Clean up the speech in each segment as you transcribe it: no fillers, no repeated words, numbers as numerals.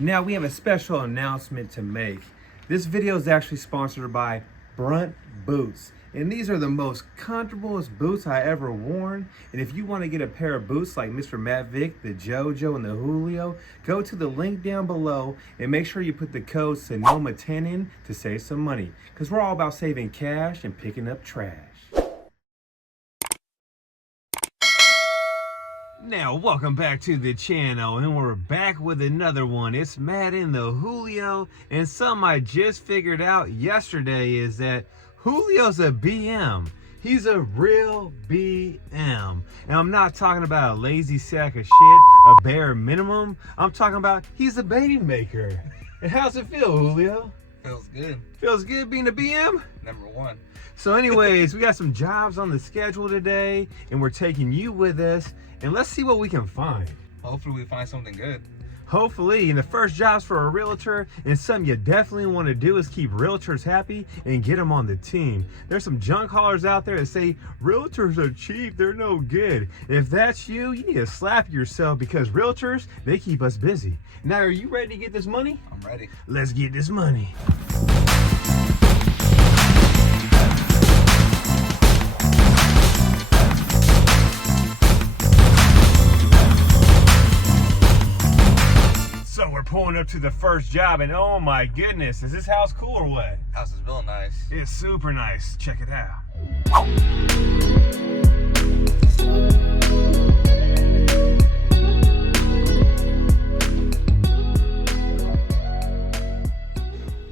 Now we have a special announcement to make. This video is actually sponsored by Brunt Boots. And these are the most comfortablest boots I ever worn. And if you want to get a pair of boots like Mr. Matt Vick, the JoJo, and the Julio, go to the link down below and make sure you put the code Sonoma10 in to save some money. Because we're all about saving cash and picking up trash. Now, welcome back to the channel, and we're back with another one. It's Matt in the Julio, and something I just figured out yesterday is that Julio's a BM. He's a real BM. And I'm not talking about a lazy sack of shit, a bare minimum. I'm talking about he's a baby maker. And how's it feel, Julio? Feels good. Feels good being a BM? Number one. So anyways, we got some jobs on the schedule today, and we're taking you with us, and let's see what we can find. Hopefully we find something good. Hopefully, and the first job's for a realtor, and something you definitely want to do is keep realtors happy and get them on the team. There's some junk haulers out there that say realtors are cheap, they're no good. If that's you, you need to slap yourself because realtors, they keep us busy. Now, are you ready to get this money? I'm ready. Let's get this money. So we're pulling up to the first job, and oh my goodness, is this house cool or what? House is real nice. It's super nice. Check it out.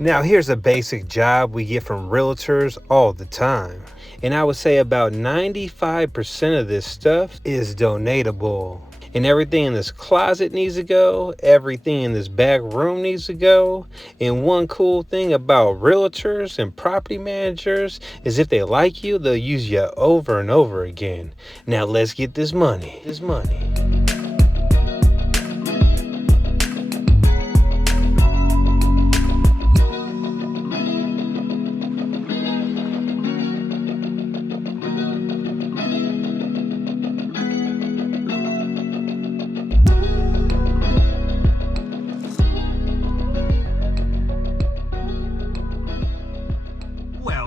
Now here's a basic job we get from realtors all the time. And I would say about 95% of this stuff is donatable. And everything in this closet needs to go. Everything in this back room needs to go. And one cool thing about realtors and property managers is if they like you, they'll use you over and over again. Now let's get this money. This money.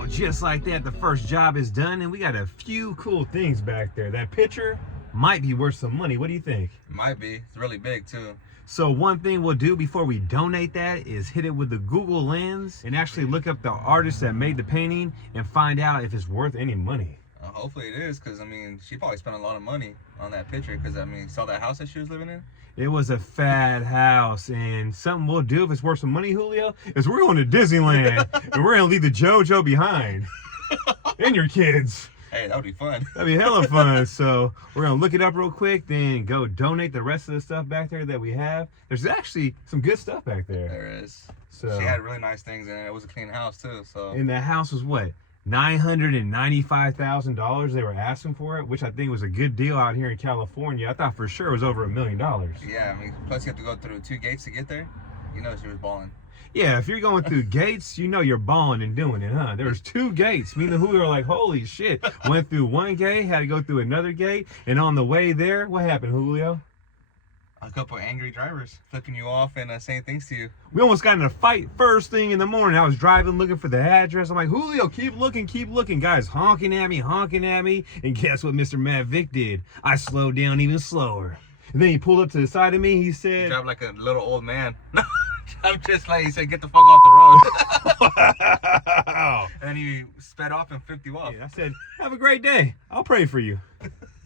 Just like that, the first job is done, and we got a few cool things back there. That picture might be worth some money. What do you think? Might be. It's really big too. So one thing we'll do before we donate that is hit it with the Google Lens and actually look up the artist that made the painting and find out if it's worth any money. Hopefully it is, because I mean, she probably spent a lot of money on that picture, because I mean, saw that house that she was living in? It was a fat house, and something we'll do if it's worth some money, Julio, is we're going to Disneyland and we're going to leave the JoJo behind and your kids. Hey, that would be fun. That'd be hella fun. So we're going to look it up real quick, then go donate the rest of the stuff back there that we have. There's actually some good stuff back there. There is. So she had really nice things in it. It was a clean house too. So. And the house was what? $995,000 they were asking for it, which I think was a good deal out here in California. I thought for sure it was over $1 million. Yeah, I mean, plus you have to go through 2 gates to get there. You know she was balling. Yeah, if you're going through gates, you know you're balling and doing it, huh? There was 2 gates. Me and the Julio were like, holy shit. Went through one gate, had to go through another gate, and on the way there, what happened, Julio? A couple of angry drivers flipping you off and saying things to you. We almost got in a fight first thing in the morning. I was driving, looking for the address. I'm like, Julio, keep looking, keep looking. Guys honking at me. And guess what Mr. Matt Vick did? I slowed down even slower. And then he pulled up to the side of me. He said... You drive like a little old man. I'm just like, he said, get the fuck off the road. Wow. And then he sped off and flipped you off. Yeah, I said, have a great day. I'll pray for you.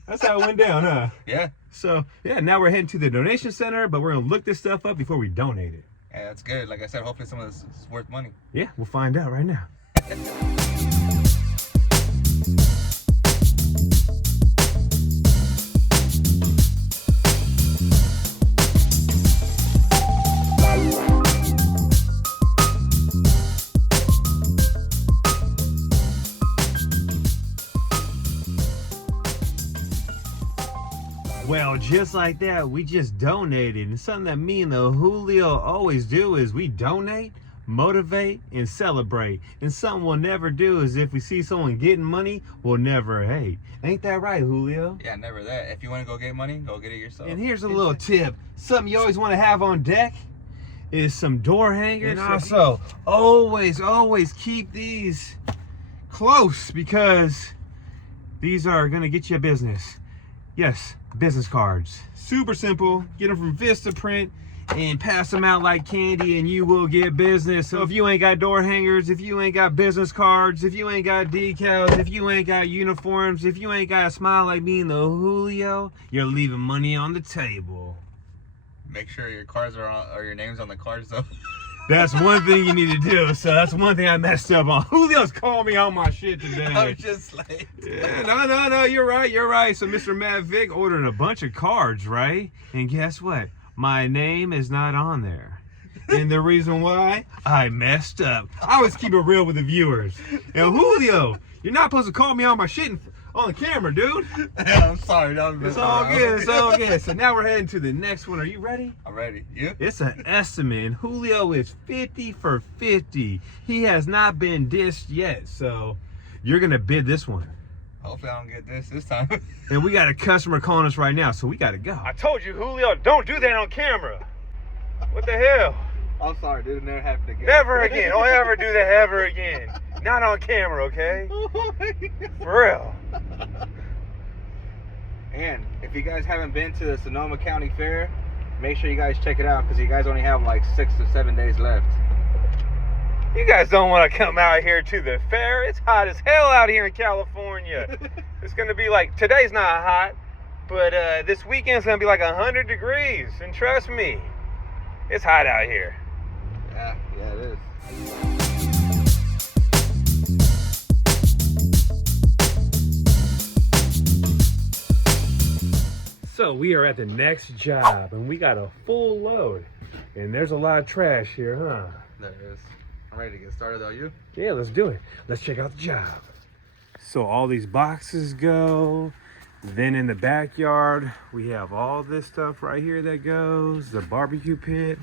That's how it went down, huh? Yeah. So, yeah, now we're heading to the donation center, but we're going to look this stuff up before we donate it. Yeah, that's good. Like I said, hopefully some of this is worth money. Yeah, we'll find out right now. Well, just like that, we just donated. And something that me and the Julio always do is we donate, motivate, and celebrate. And something we'll never do is if we see someone getting money, we'll never hate. Ain't that right, Julio? Yeah, never that. If you want to go get money, go get it yourself. And here's a little tip. Something you always want to have on deck is some door hangers. And also, always keep these close because these are gonna get you a business. Yes, business cards. Super simple. Get them from Vistaprint and pass them out like candy and you will get business. So if you ain't got door hangers, if you ain't got business cards, if you ain't got decals, if you ain't got uniforms, if you ain't got a smile like me and the Julio, you're leaving money on the table. Make sure your cards are on, or your name's on the cards though. That's one thing you need to do. So that's one thing I messed up on. Julio's called me on my shit today. I'm just like, yeah, no, you're right. So Mr. Matt Vick ordered a bunch of cards, right? And guess what? My name is not on there. And the reason why? I messed up. I always keep it real with the viewers. And Julio, you're not supposed to call me on my shit on the camera, dude. Yeah, I'm sorry. It's all good. So now we're heading to the next one. Are you ready? I'm ready. You? It's an estimate. And Julio is 50 for 50. He has not been dissed yet. So you're going to bid this one. Hopefully I don't get this time. And we got a customer calling us right now, so we got to go. I told you, Julio, don't do that on camera. What the hell? I'm sorry, dude. Never happened again. Never again. Don't ever do that ever again. Not on camera, okay? For real. And if you guys haven't been to the Sonoma County Fair, make sure you guys check it out because you guys only have like 6 to 7 days left. You guys don't want to come out here to the fair. It's hot as hell out here in California. It's going to be like, today's not hot, but this weekend's going to be like 100 degrees. And trust me, it's hot out here. Yeah, it is. So we are at the next job and we got a full load. And there's a lot of trash here, huh? There is. I'm ready to get started though, you? Yeah, let's do it. Let's check out the job. So all these boxes go. Then in the backyard, we have all this stuff right here that goes. The barbecue pit.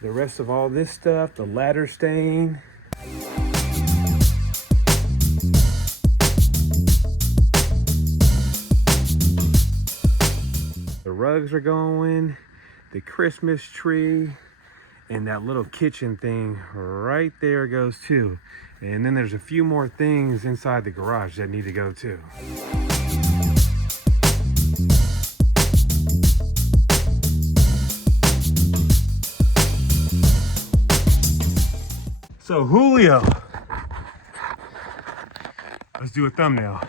The rest of all this stuff. The ladder stain. The rugs are going. The Christmas tree. And that little kitchen thing right there goes too. And then there's a few more things inside the garage that need to go too. So Julio, let's do a thumbnail.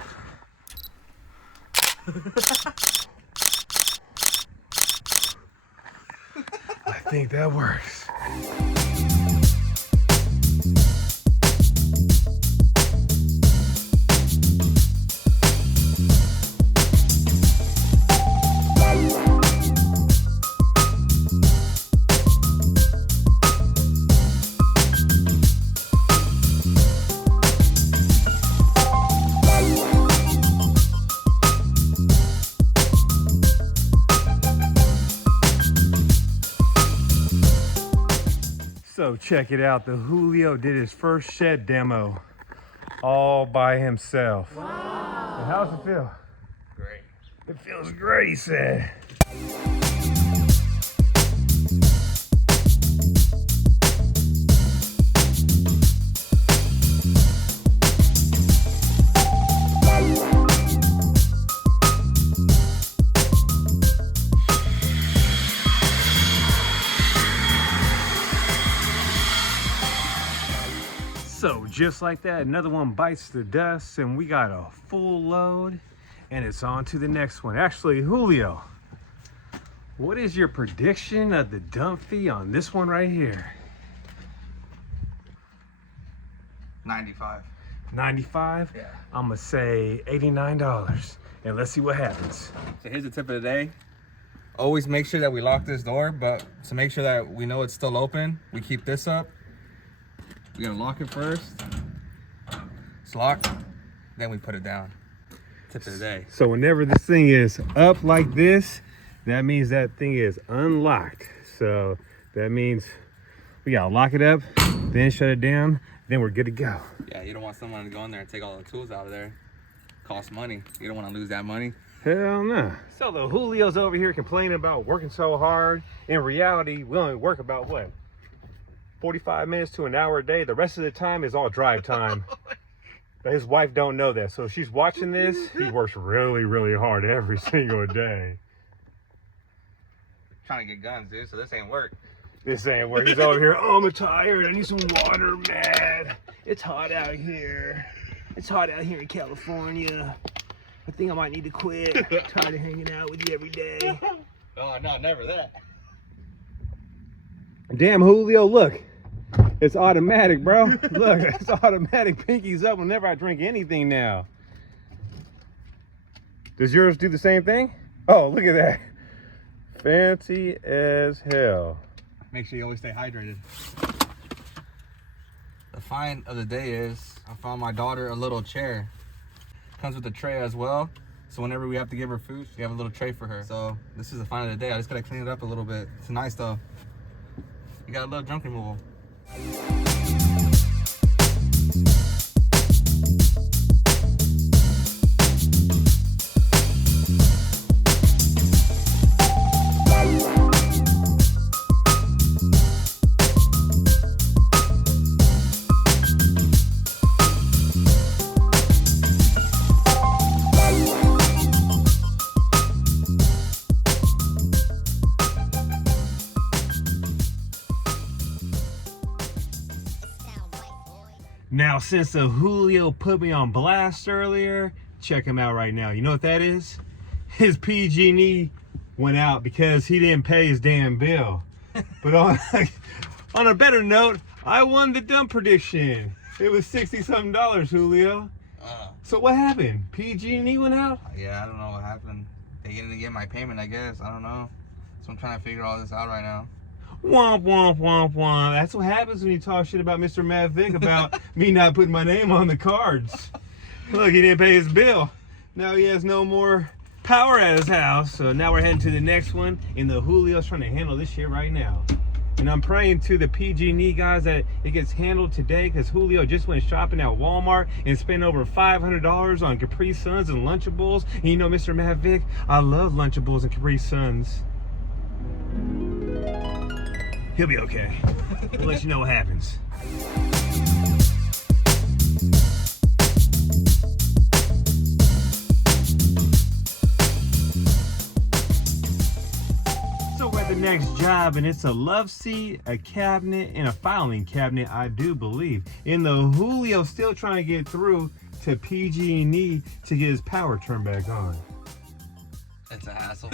I think that works. So check it out, the Julio did his first shed demo all by himself. Wow. And how's it feel? Great. It feels great, he said. So just like that, another one bites the dust and we got a full load and it's on to the next one. Actually, Julio, what is your prediction of the dump fee on this one right here? 95. 95? Yeah. I'm gonna say $89 and let's see what happens. So here's the tip of the day. Always make sure that we lock this door, but to make sure that we know it's still open, we keep this up. We're gonna lock it first. It's locked, then we put it down. Tip of the day. So whenever this thing is up like this, that means that thing is unlocked. So that means we gotta lock it up, then shut it down, then we're good to go. Yeah, you don't want someone to go in there and take all the tools out of there. Costs money. You don't want to lose that money. Hell nah. So the Julio's over here complaining about working so hard. In reality, we only work about what? 45 minutes to an hour a day. The rest of the time is all drive time. But his wife don't know that. So if she's watching this, he works really, really hard every single day. Trying to get guns, dude, so this ain't work. This ain't work. He's over here, oh, I'm tired. I need some water, man. It's hot out here. It's hot out here in California. I think I might need to quit. Tired of hanging out with you every day. Oh, no, never that. Damn, Julio, look. It's automatic, bro. Look, it's automatic. Pinky's up whenever I drink anything now. Does yours do the same thing? Oh, look at that. Fancy as hell. Make sure you always stay hydrated. The find of the day is I found my daughter a little chair. Comes with a tray as well. So whenever we have to give her food, we have a little tray for her. So this is the find of the day. I just gotta clean it up a little bit. It's nice though. You got a little junk removal. Now, since the Julio put me on blast earlier, check him out right now. You know what that is? His PG&E went out because he didn't pay his damn bill. But on a better note, I won the dump prediction. It was $60-something, Julio. So what happened? PG&E went out? Yeah, I don't know what happened. They didn't get my payment, I guess. I don't know. So I'm trying to figure all this out right now. Womp, womp, womp, womp. That's what happens when you talk shit about Mr. Matt Vick about me not putting my name on the cards. Look, he didn't pay his bill. Now he has no more power at his house. So now we're heading to the next one. And the Julio's trying to handle this shit right now. And I'm praying to the PG&E guys that it gets handled today, because Julio just went shopping at Walmart and spent over $500 on Capri Suns and Lunchables. And you know, Mr. Matt Vick, I love Lunchables and Capri Suns. He'll be okay. We'll let you know what happens. So we're at the next job, and it's a love seat, a cabinet, and a filing cabinet, I do believe. And the Julio's still trying to get through to PG&E to get his power turned back on. It's a hassle.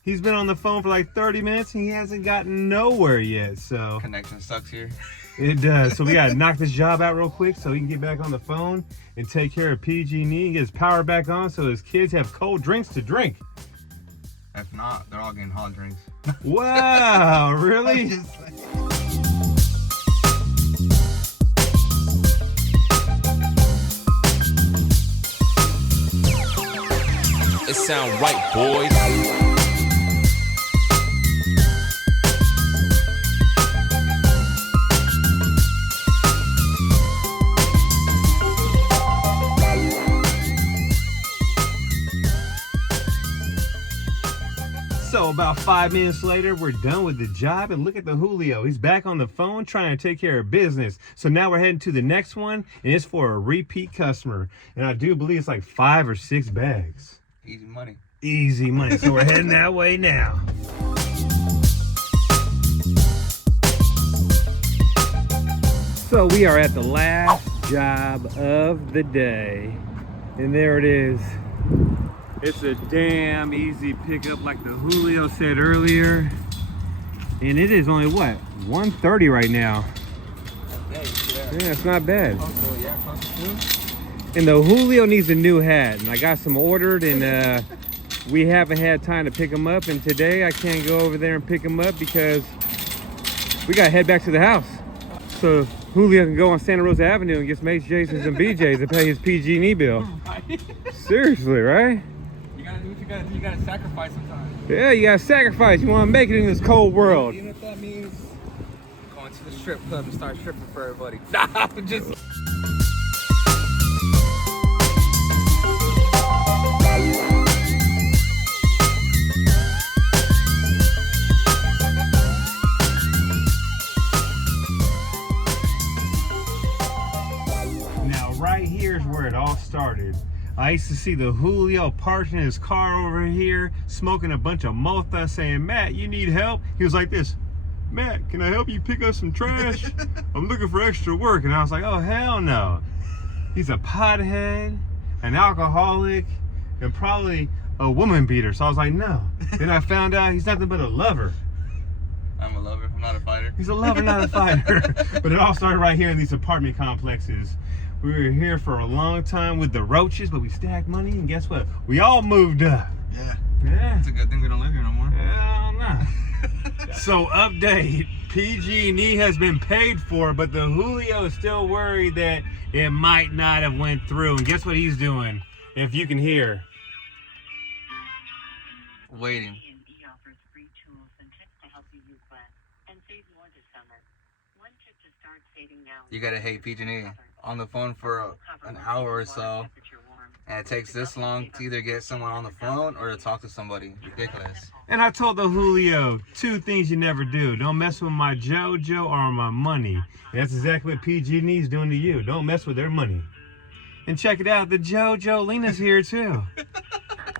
He's been on the phone for like 30 minutes and he hasn't gotten nowhere yet, so. Connection sucks here. It does. So we gotta knock this job out real quick so he can get back on the phone and take care of PG&E and get his power back on so his kids have cold drinks to drink. If not, they're all getting hot drinks. Wow, really? It sound right, boys. So about 5 minutes later, we're done with the job, and look at the Julio. He's back on the phone trying to take care of business. So now we're heading to the next one, and it's for a repeat customer. And I do believe it's like 5 or 6 bags. Easy money. Easy money. So we're heading that way now. So we are at the last job of the day. And there it is. It's a damn easy pickup like the Julio said earlier. And it is only what? 1:30 right now. Yeah, it's not bad. Also, yeah, close to 2. And the Julio needs a new hat. And I got some ordered and we haven't had time to pick them up. And today I can't go over there and pick them up because we gotta head back to the house. So Julio can go on Santa Rosa Avenue and get some HJs and BJs and pay his PG&E bill. Right. Seriously, right? You gotta do what you gotta do. You gotta sacrifice sometimes. Yeah, you gotta sacrifice. You wanna make it in this cold world. Even if that means going to the strip club and start stripping for everybody. Nah, just... it all started. I used to see the Julio parked in his car over here, smoking a bunch of mota, saying, Matt, you need help? He was like this, Matt, can I help you pick up some trash? I'm looking for extra work. And I was like, oh, hell no. He's a pothead, an alcoholic, and probably a woman beater. So I was like, no. Then I found out he's nothing but a lover. I'm a lover, I'm not a fighter. He's a lover, not a fighter. But it all started right here in these apartment complexes. We were here for a long time with the roaches, but we stacked money, and guess what? We all moved up. Yeah. It's a good thing we don't live here no more. Hell no. So update, PG&E has been paid for, but the Julio is still worried that it might not have went through. And guess what he's doing? If you can hear. Waiting. PG&E offers free tools and tips to help you use less and save more this summer. One tip to start saving now. You gotta hate PG&E. On the phone for an hour or so, and it takes this long to either get someone on the phone or to talk to somebody. Ridiculous. And I told the Julio, 2 things you never do. Don't mess with my JoJo or my money. And that's exactly what PG&E is doing to you. Don't mess with their money. And check it out, the JoJo Lena's here too.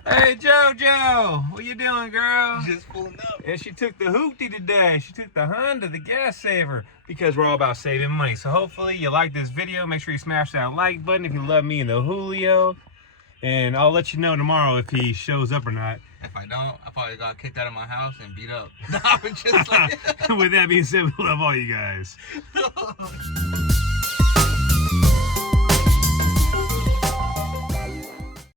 Hey JoJo, what you doing, girl? Just pulling up. And she took the hoopty today. She took the Honda, the gas saver, because we're all about saving money. So hopefully you like this video. Make sure you smash that like button if you love me and the Julio. And I'll let you know tomorrow if he shows up or not. If I don't, I probably got kicked out of my house and beat up. No, just like... With that being said, we love all you guys.